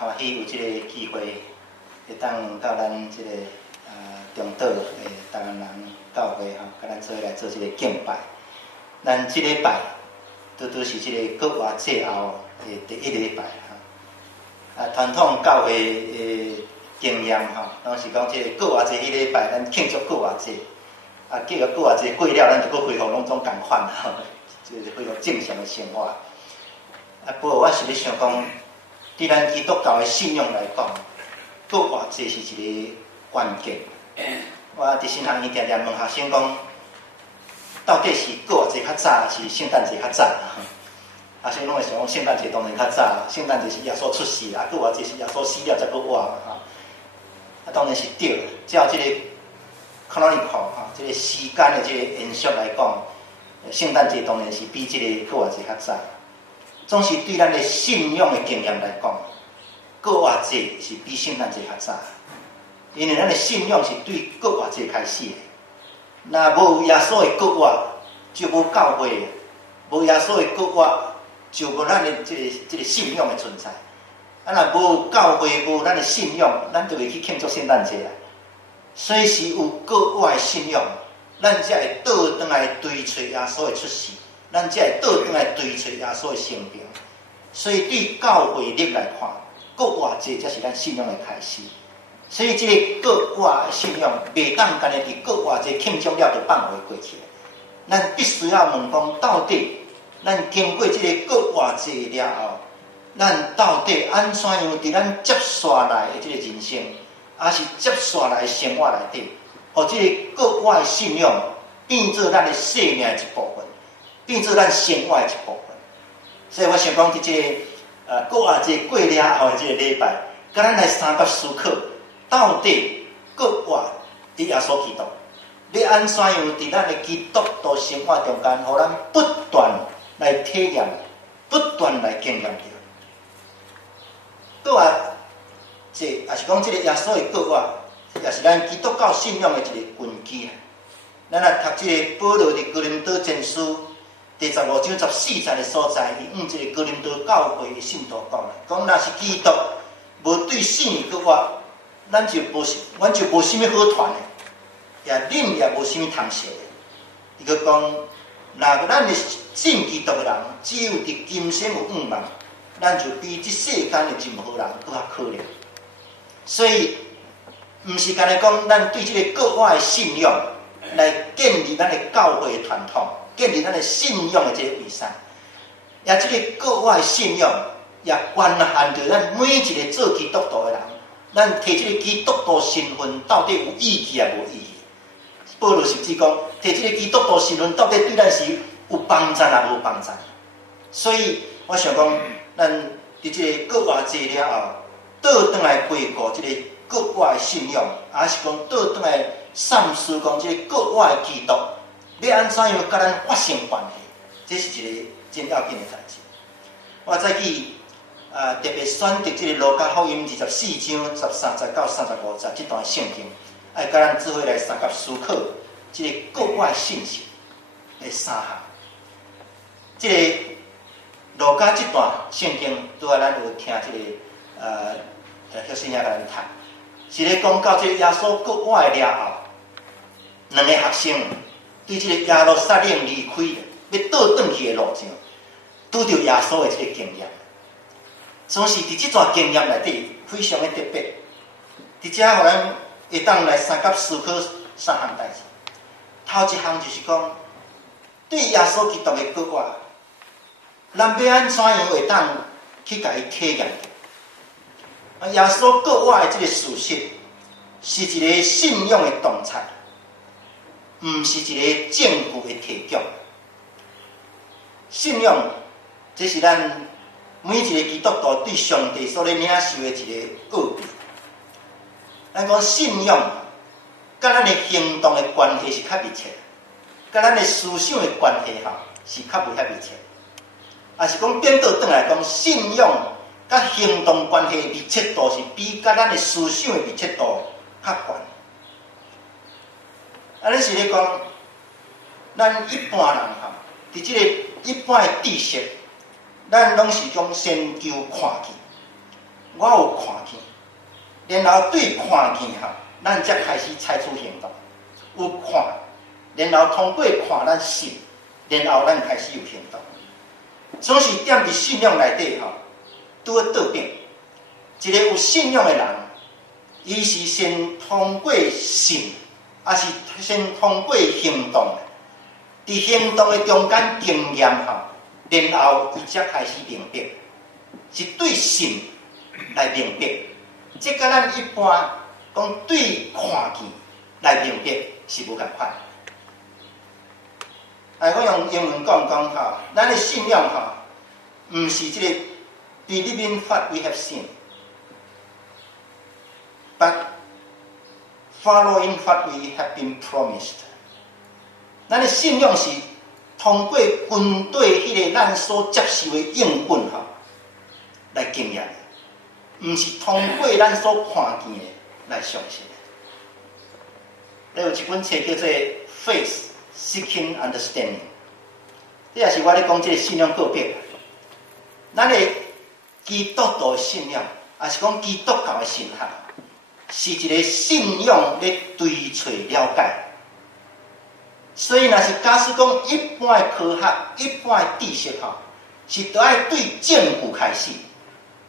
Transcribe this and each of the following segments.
欢喜有即个机会，会当到咱即个中岛的台湾人教会吼，甲咱做来做即个敬拜。咱即礼拜拄是即个国外节后的第一礼拜吼。传统教会的经验吼，拢是讲即个国外节迄礼拜，咱庆祝国外节。结果国外节过了，咱就搁恢复拢总共款吼，就是恢复正常的生活。不过我是咧想讲，对咱基督教的信仰来讲，国外节是一个关键。我伫新学院常常问学生讲，到底是国外节较早，是圣诞节较早？学生拢会想讲，圣诞节当然较早，圣诞节是耶稣出世啊，国外节是耶稣死了才搁活嘛吼。当然是对的，照即个canonical吼，即个时间的即个延续来讲，圣诞节当然是比即个国外节较早。总是对咱的信仰的经验来讲，国外节是比圣诞节较早，因为咱的信仰是对国外节开始的。若无耶稣的国外，就无教会；无耶稣的国外，就无咱的即个信仰的存在。若无教会，无咱的信仰，咱就会去庆祝圣诞节啊。所以是有国外信仰，咱才会倒转来追找耶稣的出世。咱才会倒转来追找耶稣的生平，所以对教会历来看，国外节才是咱信仰的开始。所以这个国外信仰袂当干咧伫国外节庆祝了就放回过去。咱必须要问讲，到底咱经过这个国外节了后，咱到底安怎样伫咱接下来的这个人生，还是接下来的生活内底，互这个国外信仰变做咱的生命的一部分。变做咱生活的一部分，所以我想讲，伫这个国外节过了后的这个礼拜，甲咱来三角思考，到底国外伫耶稣基督，要安怎样伫咱的基督徒生活中间，互咱不断来体验，不断来经验着。国外节也是讲这个耶稣的国外，也是咱基督教信仰的一个根基。咱来读这个保罗伫哥林多前书。第15章14节的所在，伊用这个哥林多教会的信徒讲，若是基督无对信国外，咱就无啥物好传的，恁也无啥物通说的。伊个讲，若咱是信基督的人，只有伫今生有盼望，咱就比这世间的任何人更较可怜。所以，毋是干咧讲，咱对这个国外的信仰来建立咱的教会的传统。建立咱的信仰的这个位上，也这个国外信仰也关系着咱每一个做基督徒的人，咱摕这个基督徒身份到底有意义也无意义。保罗甚至讲，摕这个基督徒身份到底对咱是有帮助也无帮助。所以我想讲，咱伫这个国外节了后，倒转来回顾这个国外信仰，也是讲倒转来三思讲这个国外基督。要安怎样甲咱发生关系？这是一个真要紧的代志。我再去特别选择这个路加福音24章13节到35节这段圣经，爱甲咱做伙来三角思考这个国外信息的三项。这个路加这段圣经，拄仔咱有听这个学生也甲咱读，是咧讲到这个耶稣国外了后，两个学生。对这个耶路撒冷离开要倒转去的路上，拄到耶稣的这个经验，总是伫这段经验内底非常的特别。伫遮，互咱会当来三角思考三项代志。头一项就是讲，对耶稣基督的国外，咱要安怎样会当去甲伊体验？耶稣国外的这个事实，是一个信仰的洞察。毋是一个证据的提供，信仰这是咱每一个基督徒对上帝所领受的一个奥秘。咱讲信仰，甲咱的行动的关系是较密切，甲咱的思想的关系是较无遐密切。也是讲颠倒转来讲，信仰甲行动关系的密切度是比甲咱的思想的密切度较悬。咱是咧讲，咱一般人伫即个一般的知识，咱拢是讲先求看去，我有看见，然后对看见哈，咱才开始采取行动。有看，然后通过看咱信，然后咱开始有行动。总是踮伫信仰内底哈，拄要倒变。一个有信仰的人，伊是先通过信，还是先通过行动？伫行动的中间经验哈，然后伊才开始明白，是对信来明白。这甲咱一般讲对看见来明白是无共款。我用英文讲哈，咱的信仰哈，毋是这个 believing what we have seen， but following what we have been promised。咱的信仰是通过军队迄个咱所接受的应允哈来经验，毋是通过咱所看见的来相信。有一本册叫做《Faith Seeking Understanding》，这也是我咧讲这个信仰个别。咱的基督徒的信仰，也是讲基督教的神学，是一个信仰咧追找了解。所以，若是假使讲一般的科学、一般的知识吼，是都爱对证据开始。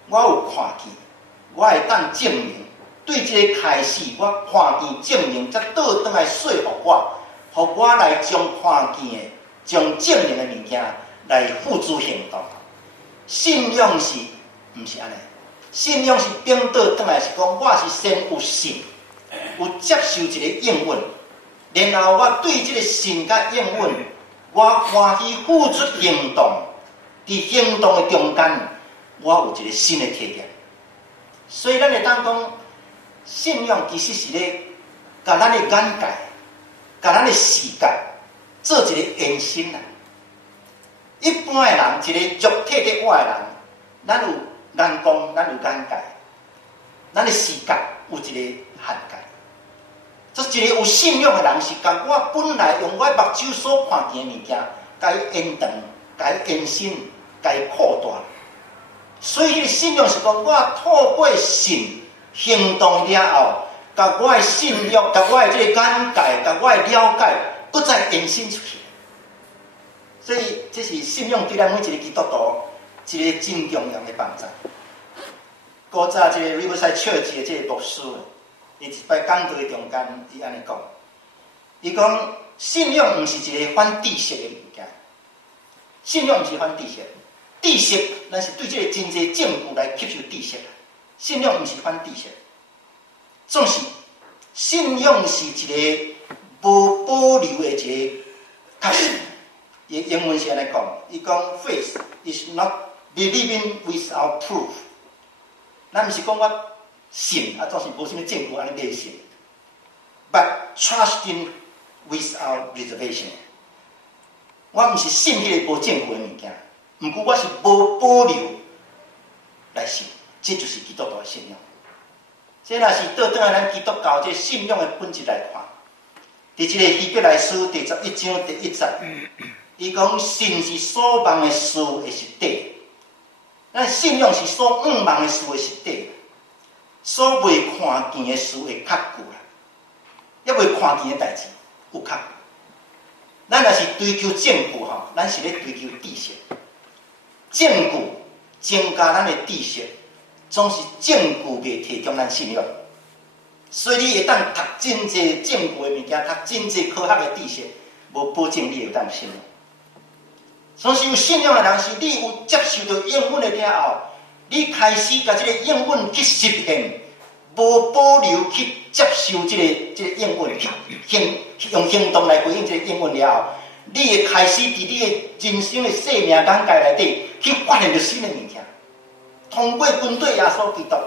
我有看见，我会当证明。对这个开始，我看见证明，才倒转来说服我，互我来将看见的、将证明的物件来付诸行动。信仰是，毋是安尼？信仰是顶倒转来是讲，我是先有信，有接受一个应允，然后我对这个信甲应允，我欢喜付出行动。伫行动的中间，我有一个新的体验。所以，咱会当讲。信仰其实是咧，甲咱的眼界、甲咱的视觉做一个延伸啦。一般的人，一个肉体的活的人，咱有眼光，咱有眼界，咱的视觉有一个限界。做一个有信仰的人，是甲我本来用我目睭所看见的物件，甲伊延长、甲伊延伸、甲伊扩大。所以，信仰是讲我透过信。行动了后，甲我的信仰，甲我的这个眼界，甲我的了解，搁再延伸出去。所以，这是信仰对咱每一个基督徒一个真重要的帮助。古早这个 Riverside Church 的这个牧师，伊一摆讲道的中间，伊安尼讲，伊讲信仰毋是一个反知识的物件，信仰毋是反知识，知识咱是对这个真济证据来吸收知识。信仰毋是反知识，总是信仰是一个无保留的一个确实。伊英文是安尼讲，伊讲 faith is not believing without proof。咱毋是讲我信，总是无啥物证据安尼迷信 ，but trusting without reservation。我毋是信迄个无证据的物件，毋过我是无保留来信。这就是基督徒的信仰。这若是倒转来咱基督教这信仰的本质来看，伫这个希伯来书第11章第1节，伊讲信是所望的事的实底，咱信仰是所望的事的实底，所未看见的事的确据啦，还未看见的代志有确据。咱若是追求证据吼，咱是咧追求知识，证据增加咱的知识。总是证据未提供咱信仰，所以你会当读真侪证据的物件，读真侪科学的知识，无保证你会当信仰。总是有信仰的人，是你有接受到应允的了后，你开始甲这个应允去实现，无保留去接受这个应允，去用行动来回应这个应允了后，你会开始伫你的人生的生命眼界内底去发现到新的物件。通过军队耶稣基督，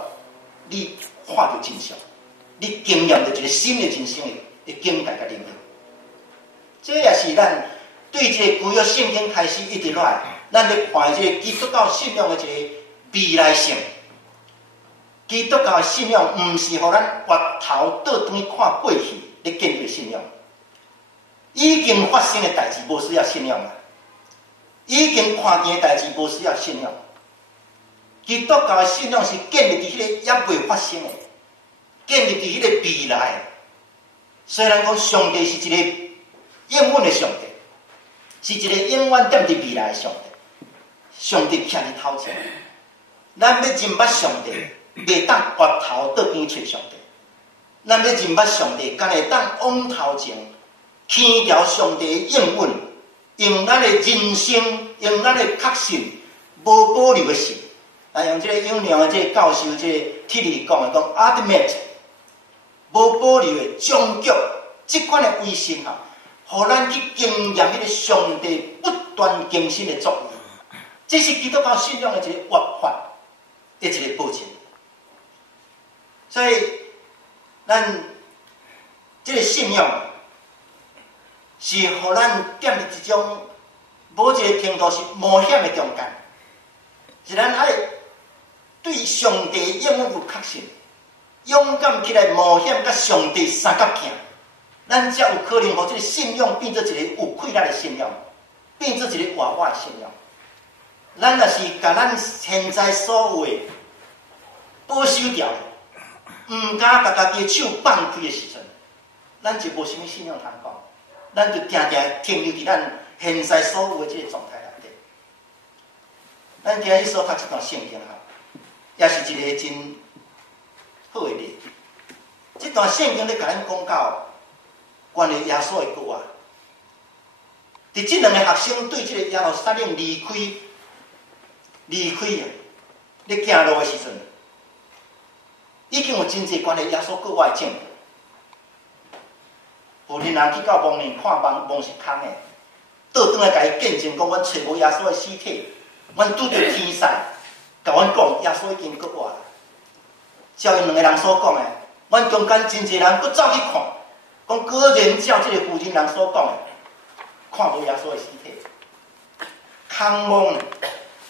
你看到真相，你经验到一个新的人生的境界甲领域。这也是咱对这个旧约圣经开始一直来，咱咧看这个基督教信仰的一个未来性。基督教的信仰毋是互咱回头倒转去看过去咧建立信仰，已经发生的代志无需要信仰啦，已经看见的代志无需要信仰。基督教的信仰是建立伫迄个还未发生的，建立伫迄个未来。虽然讲上帝是一个永远的上帝，是一个永远踮伫未来的上帝，上帝徛伫头前，咱要认捌上帝，袂当回头倒边找上帝。咱要认捌上帝，敢会当往头前，牵条上帝的应允，用咱的人生，用咱的确信，无保留的信。用这个英良的这个教授，这个铁力讲的，讲 ultimate 无保留的终极，这款的威信哈，互咱去经验迄个上帝不断更新的作为，这是基督教信仰的一个活法，的一个保证。所以，咱这个信仰是互咱踮伫一种某一个程度是冒险的中间，是咱爱对上帝永远有确信，勇敢起来冒险，甲上帝三角行，咱才有可能互这个信仰变做一个有气力的信仰，变做一个活泼的信仰。咱若是甲咱现在所有的保守掉，毋敢甲家己的手放开的时阵，咱就无啥物信仰通讲，咱就定定停留伫咱现在所有的这个状态内底。咱今日所读这段圣经哈，也是一个真好的例。这段圣经咧，甲咱讲到关于耶稣的国啊。伫这两个学生对这个耶路撒冷离开啊，咧行路的时阵，已经有真侪关于耶稣国外的证据。有人去到墓面看墓是空的，倒转来甲伊见证讲，阮找无耶稣的尸体，阮拄着天使，甲阮讲耶稣已经国外了。照因两个人所讲的，阮中间真侪人佫走去看，讲果然照这个妇人人所讲的，看无耶稣的尸体。空墓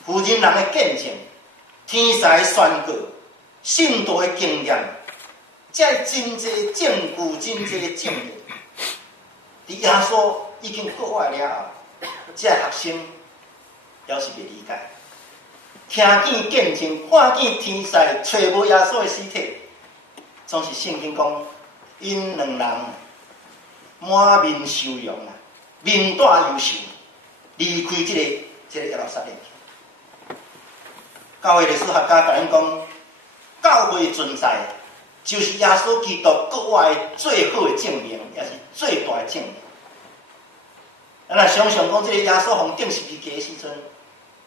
妇人人的见证，天使的宣告，信徒的经验，才真侪证据，真侪证明。伫耶稣已经国外了后，这学生表示袂理解，听见见证，看见天使，找无耶稣的尸体，总是圣经讲，因两人满面羞容啊，面带忧愁，离开这个耶路撒冷。教会历史学家甲咱讲，教会存在就是耶稣基督国外最好的证明，也是最大的证明。咱来想想讲，这个耶稣从钉十字架的时阵，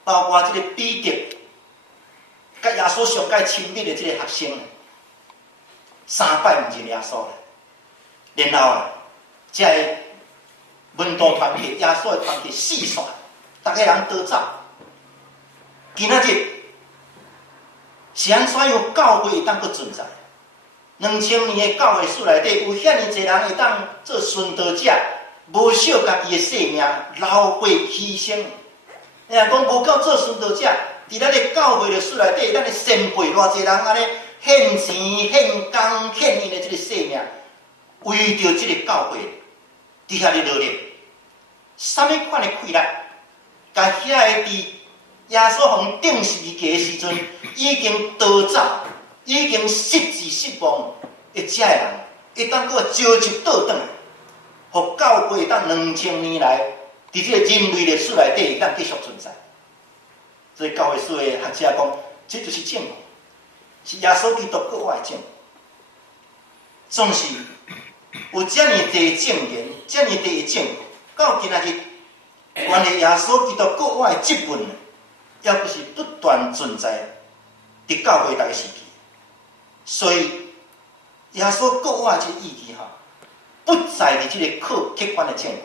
包括这个彼得，甲耶稣上界亲密的这个学生，3摆毋认耶稣了。然后啊，这个门徒团体、耶稣的团体四散，大家人逃走。今仔日是安怎样教会会当佫存在？2000年的教会史内底，有遐尼侪人会当做殉道者，无惜家己的性命，流血牺牲。你若讲无够做殉道者，伫咱的教会的史内底，咱的先辈偌侪人安尼献钱、献工、献因的这个性命，为着这个教会，伫遐咧努力，啥物款的气力，甲遐个伫耶稣从钉十字架的时阵，已经逃走，已经失志失望的这个人，会当佫召集倒转来，互教会当2000年来，伫这个人类历史内底会当继续存在。所以教会史的学者讲，这就是证据，是耶稣基督国外的证据。总是有遮尔多证言，遮尔多的证据，到今仔日，关于耶稣基督国外的质问，也不是不断存在伫教会大个时期。所以耶稣国外这个意义哈，不在伫这个客观的证据。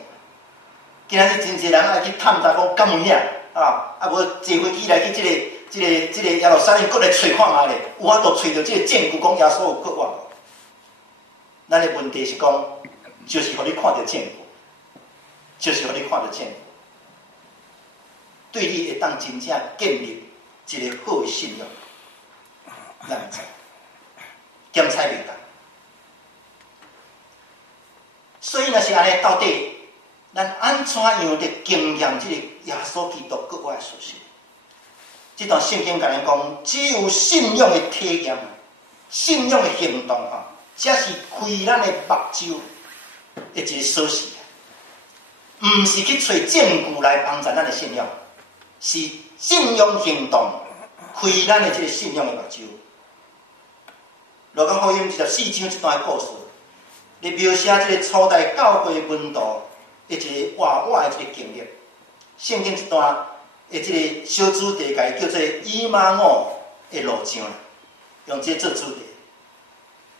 今仔日真侪人爱去探查讲敢有影啊，无坐飞机来去这个耶路撒冷国来找看下咧，有法度找到这个证据讲耶稣有国外。咱的问题是讲，就是互你看到证据，就是互你看到证据，对你会当真正建立一个好的信仰，咱毋知，检测袂到。所以若是安尼，到底咱安怎样的经验这个耶稣基督国外的事实？这段圣经甲咱讲，只有信仰的体验，信仰的行动吼，才是开咱的目睭的一个锁匙。毋是去找证据来帮助咱的信仰，是信仰行动开咱的这个信仰的目睭。路加福音14章这段故事，你描写这个初代教会门徒的一个活活的这个经历。圣经这段的这个小主题，甲伊叫做以马忤的路上，用这做主题。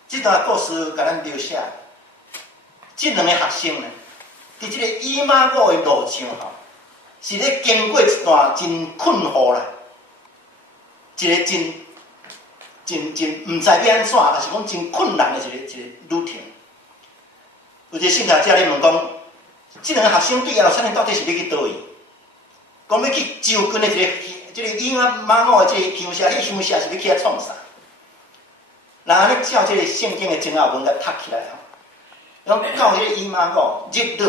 这段故事甲咱描写，这两个学生呢，伫这个以马忤的路上吼，是咧经过一段真困苦啦，一个真毋知要安怎，也是讲真困难的一个旅程。有一个信徒者咧问讲，这两个学生对耶路撒冷到底是要去倒位？讲要去就近的这个以马忤的这个乡下，迄乡下是要去遐创啥？然后咧照这个圣经的前后文甲读起来吼，讲到迄个以马忤日落，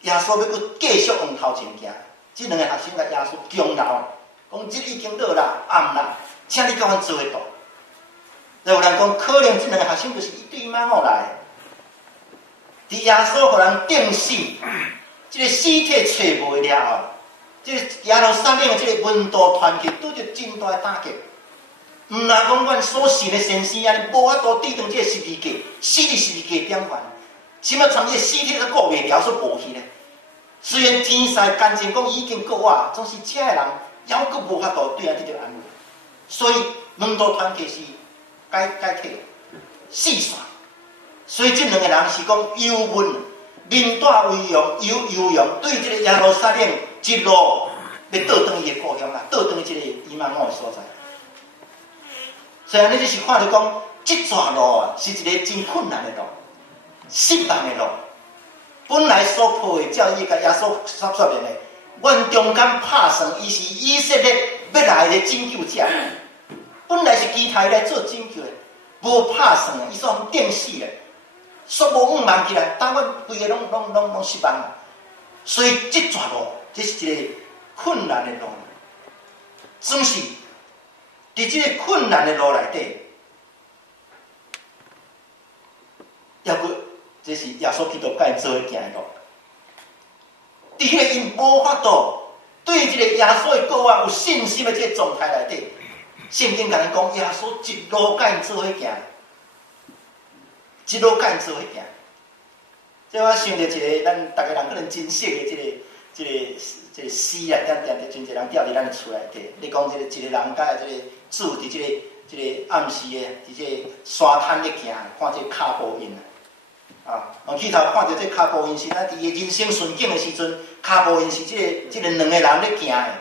耶稣要佫继续往头前行。这两个学生甲耶稣强闹，讲日已经落啦，暗啦，请你甲阮做伙倒。有人讲，可能这两个学生就是对以马忤来的。伫耶稣互人钉死，这个尸体找无了后，这个耶路撒冷的这个门徒团体拄着真大的打击。毋若讲阮所信的先生安尼无法度抵挡这个十字架，死伫十字架边缘，什么传这个尸体都顾袂了，说无去咧。虽然天使干净讲已经过啊，总是这个人犹阁无法度对他得到安慰，所以门徒团体是解体四散。所以这两个人是讲忧闷、面带微扬、忧扬，对这个耶路撒冷一路要倒转伊的故乡啦，倒转这个以马忤的所在。所以，咱就是看到讲，这段路啊，是一个真困难的路，失望的路。本来所抱的教义甲耶稣所说明的，阮中间拍算，伊是以色列要来的拯救者，本来是期待来做拯救的，无拍算的，伊煞定死的，煞无五万起来，当阮规个拢失望了。所以，这段路，这是一个困难的路，总是。伫这个困难的路内底，抑佫这是耶稣基督甲因做伙行的路。伫迄个因无法度对这个耶稣的教法有信心的这个状态内底，圣经甲咱讲，耶稣一路甲因做伙行，一路甲因做伙行。这我想到一个咱大家人可能真熟的这个诗啊，真侪人吊伫咱的厝内底。你讲一个人甲这个主伫这个暗时的，伫这个沙滩咧行，看这个骹步印啊，去头看到这骹步印是咱伫人生顺境的时阵，骹步印是这个两个人咧行的。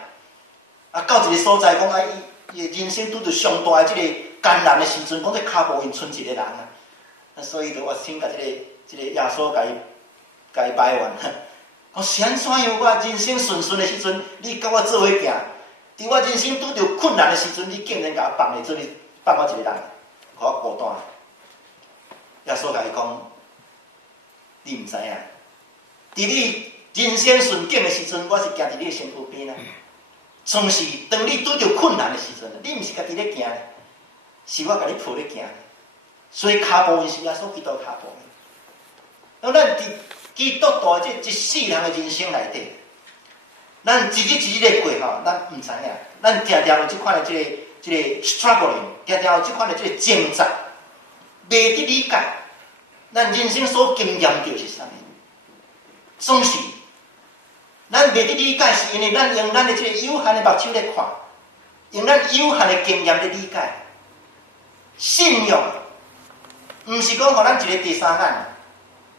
啊，到一个所在讲啊，伊人生拄着上大的这个艰难的时阵，讲这骹步印剩一个人啊，所以就我先甲这个耶稣甲伊摆完。讲是安怎样？我人生顺的时阵，你甲我做伙行；伫我人生拄着困难的时阵，你竟然甲我放做你放我一个人，互我孤单。耶稣甲伊讲：你毋知影，伫你人生顺境的时阵，我是行伫你的身躯边啊。总是当你拄着困难的时阵，你毋是家己咧行，是我甲你抱咧行。所以骹步是耶稣基督骹步。那咱伫基督徒这一世人的人生内底，咱一日一日的过吼，咱毋知影，咱常常有即款的这个 struggling， 常常有即款的这个挣扎，袂得理解，咱人生所经验到是啥物？总是咱袂得理解，是因为咱用咱的这个有限的目睭来看，用咱有限的经验来理解。信仰，毋是讲互咱一个第三眼。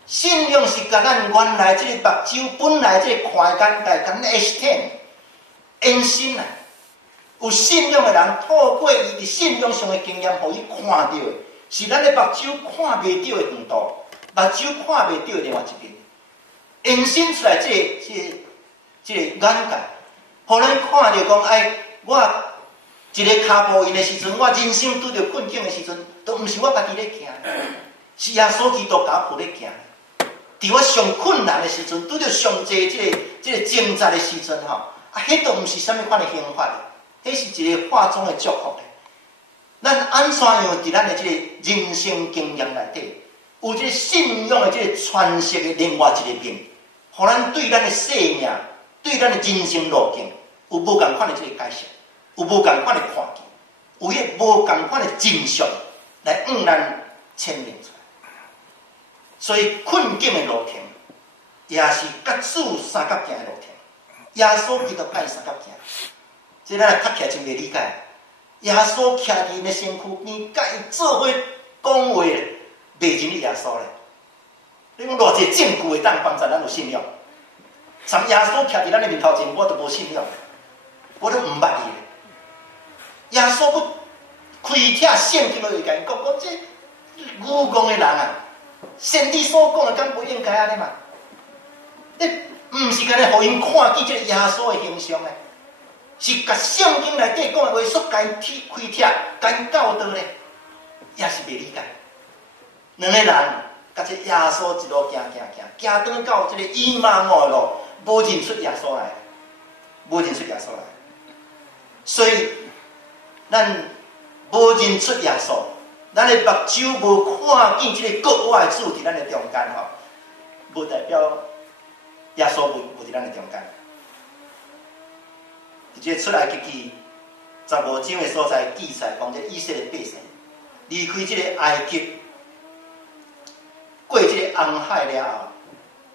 信仰是甲咱原来这个目睭本来这个看眼界，甲咱 extend 延伸啊。有信仰的人，透过伊伫信仰上的经验，互伊看到的，是咱的目睭看袂到的远度，目睭看袂到的另外一边，延伸出来这个眼界，互咱看到讲，哎，我一个骹步印的时阵，我人生拄着困境的时阵，都毋是我家己咧行，是耶稣基督甲我扶咧行。伫我上困难的时阵，拄着上济这个挣扎的时阵吼，啊，迄都毋是啥物款的刑罚，迄是一个化妆的祝福咧。咱安怎样伫咱的即个人生经验内底，有即个信仰的即个传承的另外一个面，互咱对咱的生命、对咱的人生路径有无共款的即个解释，有无共款的看见，有迄无共款的真相来咱牵连出来。所以困境的路程，也是甲主三角行的路程。耶稣基督爱三角行，这咱读起来真袂理解。耶稣徛伫因的身躯边，甲伊做伙讲话，袂认你耶稣咧。你讲偌济证据会当帮助咱有信仰？参耶稣徛伫咱的面头前，我都无信仰，我都毋捌伊咧。耶稣佫开帖圣经落去甲因讲，这愚妄的人啊，先知所讲的敢不应该安尼嘛？你毋是干咧，互因看见这个耶稣的形象咧？是甲圣经内底讲的话说，甲因开帖，甲因教导咧，也是袂理解。两个人甲这耶稣一路行转到这个以马忤的路，无认出耶稣来，无认出耶稣来。所以，咱无认出耶稣，咱的目睭无看见这个国外的主伫咱的中间吼，无代表耶稣无伫咱的中间。即个出来记15章的所在记载，讲这以色列百姓离开这个埃及，过这个红海了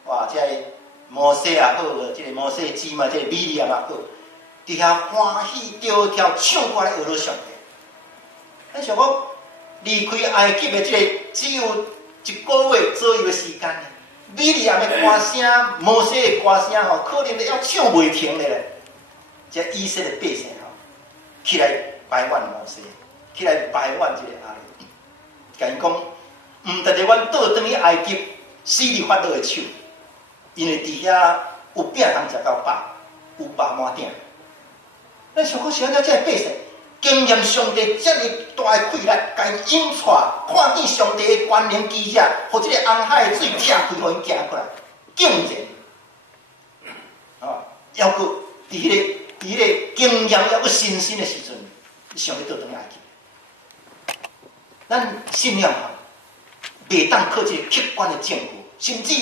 后，哇！这摩西也好，这个摩西姊妹，这个米利亚也好，伫遐欢喜跳跳唱歌来学了上帝。咱想讲离开埃及的这个只有1个月左右的时间，米利亚的歌声、摩西的歌声吼，可能要唱袂停的咧。这以色列百姓吼，起来排怨摩西，起来排怨这个亚伦，甲因讲，毋得着阮倒转去埃及，死里发落的手，因为伫遐有饼通食到饱，有饱满鼎。咱想讲想到这个百姓，经验上帝遮尔大的气力，甲因引出，看见上帝的权能奇迹，互这个红海的水拆开，互因行过来，竟然，还佫伫迄个。伫迄个经验还佫新鲜的时阵，想要倒转来去。咱信仰吼，袂当靠这个客观的证据，甚至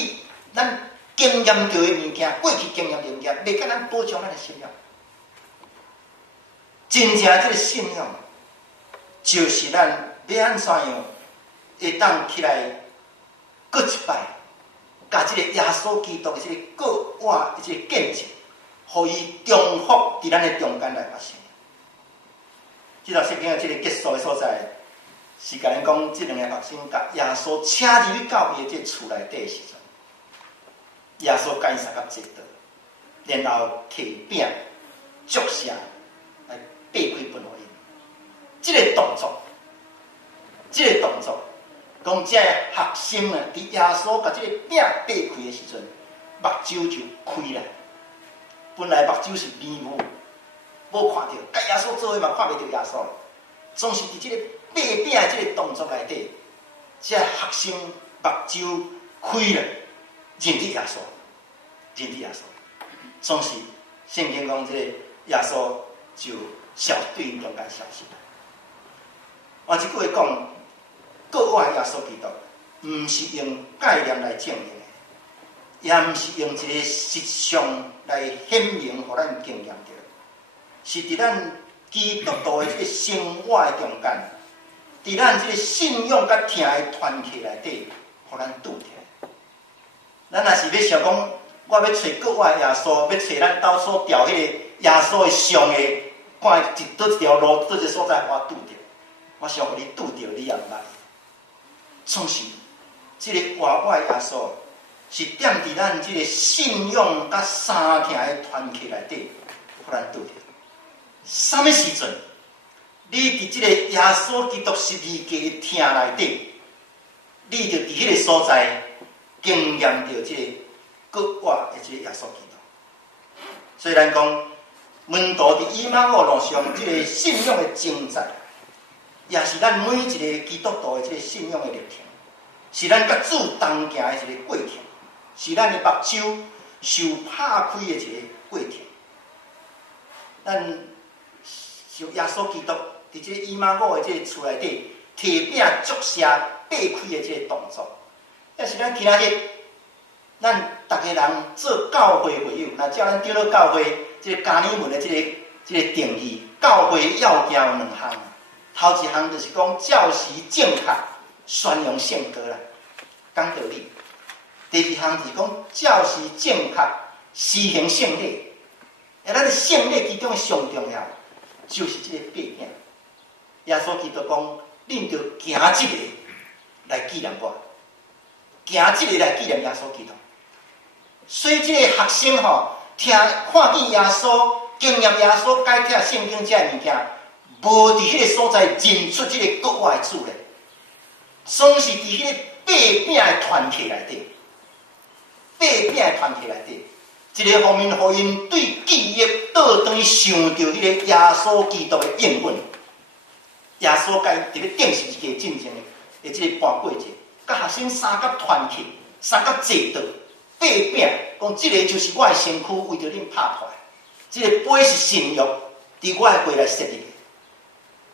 咱经验到的物件，过去经验的物件，袂甲咱保障咱的信仰。真正这个信仰，就是咱要安怎样会当起来，搁一摆，甲这个耶稣基督的这个国外的这个见证。互伊重复伫咱的中间来发生。这条圣经的这个结束的所在，是甲咱讲，这两个学生甲耶稣请入去到伊的这厝内底的时阵，耶稣甲因三角坐倒，然后摕饼祝谢来掰开分互因。这个动作，讲这个学生啊，伫耶稣甲这个饼掰开的时阵，目睭就开了。本来目睭是迷雾，无看到，甲耶稣做伙嘛看袂到耶稣了。总是伫这个掰饼的这个动作内底，这学生目睭开了，认得耶稣。总是圣经讲，这个耶稣就对因中间消失了。换一句话讲，国外耶稣基督，毋是用概念来证明。也毋是用一个实相来显明，互咱经验着，是伫咱基督徒的这个生活的中间，伫咱这个信仰甲听的团契内底，互咱拄起来。咱若是要想讲，我要找国外耶稣，要找咱兜所调迄个耶稣的像的，看倒一条路，倒一个所在，我拄着，我想互你拄着，你也毋捌。总是这个外外耶稣。是踮伫咱即个信仰甲三听的团契内底，互咱拄着。什么时阵，你伫即个耶稣基督十字架的听内底，你就伫迄个所在经验着即个国外的即个耶稣基督。所以咱讲，门徒伫以马忤路上即个信仰的征战，也是咱每一个基督徒的即个信仰的历程，是咱甲主同行的一个过程。是咱的目睭受拍开的一个过程。咱像耶稣基督伫即个以马忤的即个厝内底，摕饼祝谢擘开的即个动作，也是咱今仔日，咱逐个人做教会会友，那照咱对了教会即个加尔文的即个定义，教会要件有2项，头一项就是讲教时正确，宣扬圣道啦，讲道理；第二项是讲教时正确，施行圣礼。咱的圣礼其中的上重要，就是即个擘饼。耶稣基督讲，恁着行即个来纪念我，行即个来纪念耶稣基督。所以即个学生看见耶稣，经验耶稣解释圣经这物件，无伫迄个所在认出即个国外的主咧，总是伫迄个擘饼的团体内底，擘饼的团体内底。一个方面，互因对记忆倒转想到迄个耶稣基督的应允，耶稣该伫咧顶十字架进前的即个半过节，甲学生三甲团契，三甲坐倒擘饼，讲即个就是我的身躯，为着恁拍破。即个杯是新约，伫我的回来设立的，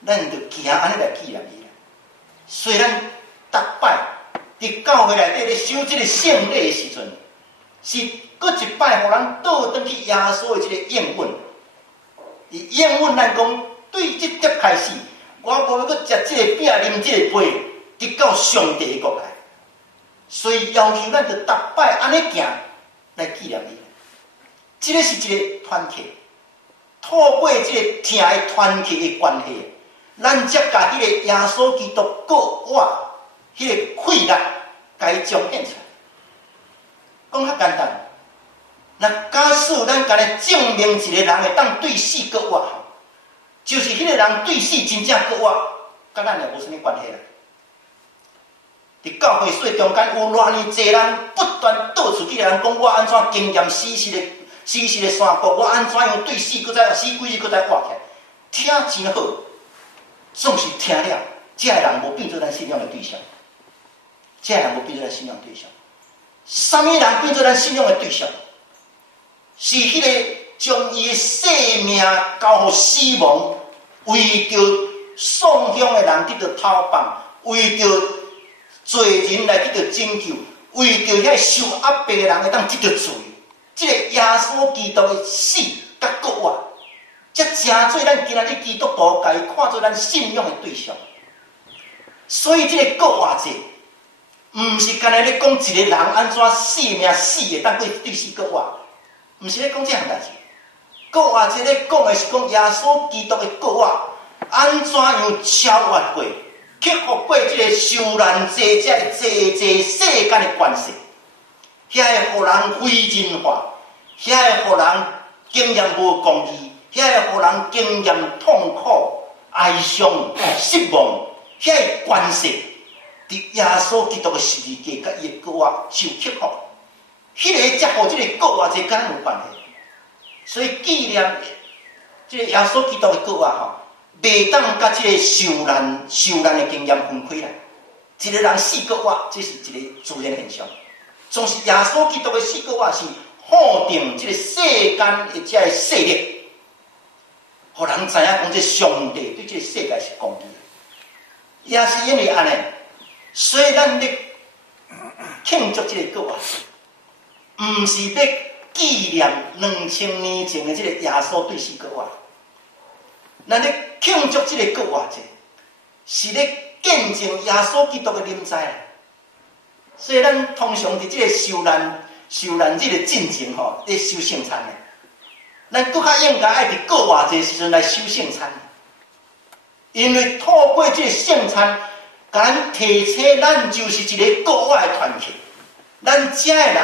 咱着行安尼来纪念伊啦。所以咱逐摆伫教会内底咧守即个圣礼的时阵，是搁一摆，互人倒转去耶稣的即个应允。伊应允咱讲，对即刻开始，我无要搁食即个饼，啉即个杯，直到上帝的国来。所以要求咱着逐摆安尼行来纪念伊。即个是一个团契，透过即个听的团契的关系，咱才甲迄个耶稣基督国我迄个气力，甲伊彰显出来。讲较简单。那假使咱甲咧证明一个人会当对死国活，就是迄个人对死真正国活，甲咱也无啥物关系啦。伫教会所中间有偌尼济人不断到处去人讲我安怎经验死死的山谷，我安怎样对死搁再死几日搁再活起来，听真好，总是听了，这个人无变做咱信仰的对象，这个人无变做咱信仰对象。什么人变做咱信仰的对象？是迄个将伊的性命交予死亡，为着丧乡的人得到讨放，为着罪人来得到拯救，为着遐受压迫的人会当得到自由。即个耶稣基督的死甲国活，才真做咱今仔日基督徒家己看做咱信仰的对象。所以即个国活者，毋是干那咧讲一个人安怎性命死的，当过对死国活。毋是咧讲这项代志，国活者咧讲的是讲耶稣基督的国活，安怎样超越过、克服过这个受难者这世间的关系，遐会互人非人化，遐会互人经验无公义，遐会互人经验痛苦、哀伤、失望，遐个关系，伫耶稣基督的十字架甲伊的国活受克服。迄个才互即个国活者敢有关系，所以纪念即个耶稣基督的国活袂当甲即个受难的经验分开啦。一个人死国活，这是一个自然现象。总是耶稣基督的死国活是否定即个世间的这个势力，互人知影讲，这上帝对这个世界是公义的，也是因为安尼，所以咱咧庆祝这个国活。毋是要纪念2000年前的这个耶稣对死国活，咱咧庆祝这个国活者，是咧见证耶稣基督的临在。所以咱通常伫这个受难日的进前咧守圣餐的，咱更较应该爱伫国活者时阵来守圣餐，因为透过这个圣餐，甲咱提醒咱就是一个国活的团体，咱遮的人。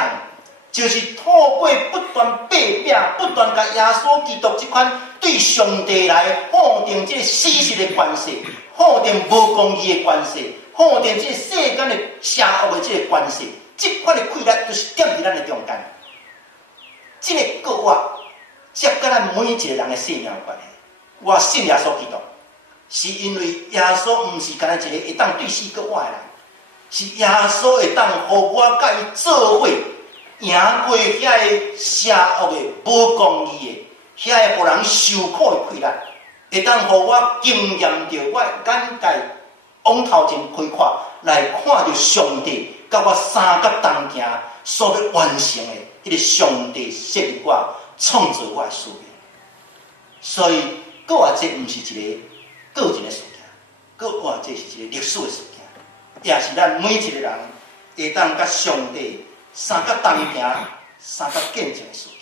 就是透过不断擘饼，不断甲耶稣基督这款对上帝来否定这个事实的关系，否定无公义的关系，否定这个世间的邪恶的这个关系，这款的规律就是踮伫咱的中间。这个国活，才甲咱每一个人的生命有关系。我信耶稣基督，是因为耶稣毋是干那一个会当对死国活的人，是耶稣会当互我甲伊做伙。赢过遐个邪恶的、无公义的、遐个互人受苦的规律，会当互我经验到我眼界往头前开阔，来看到上帝甲我三角同行所要完成的迄个上帝设立我、创造我的使命。所以，搁话这毋是一个个人的事件，搁话这是一个历史的事件，也是咱每一个人会当甲上帝三角同行、三角见证的事件。